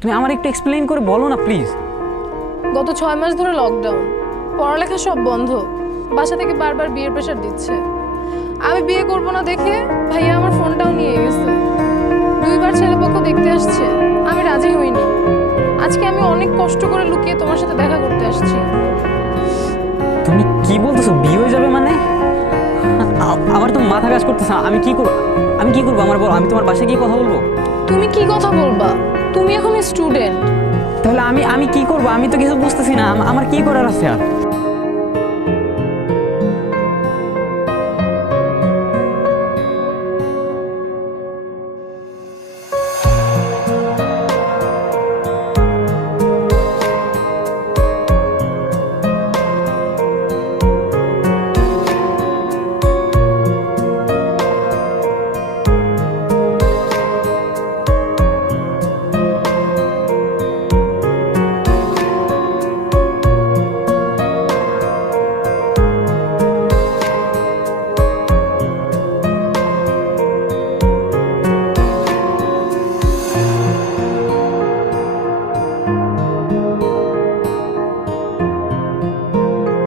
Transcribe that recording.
তুমি আমার একটু এক্সপ্লেইন করে বলো না প্লিজ। গত 6 মাস ধরে লকডাউন, পড়ালেখা সব বন্ধ, বাসা থেকে বারবার বিয়ের প্রেশার দিচ্ছে। আমি বিয়ে করব না দেখে ভাইয়া আমার ফোনটাও নিয়ে গেছে। 2বার ছেলেপক্ষ দেখতে আসছে, আমি রাজি হইনি। আজকে আমি অনেক কষ্ট করে লুকিয়ে তোমার সাথে দেখা করতে আসছি। তুমি কি বলতেছো, বিয়ে হয়ে যাবে মানে? আমার তো মাথা কাজ করতেছে না। আমি কি করবো আমার বলো, আমি তোমার বাসায় গিয়ে কথা বলবো? তুমি কি কথা বলবা? তুমি এখন স্টুডেন্ট। তাহলে আমি কি করবো? আমি তো কিছু বুঝতেছি না, আমার কি করার আছে আর?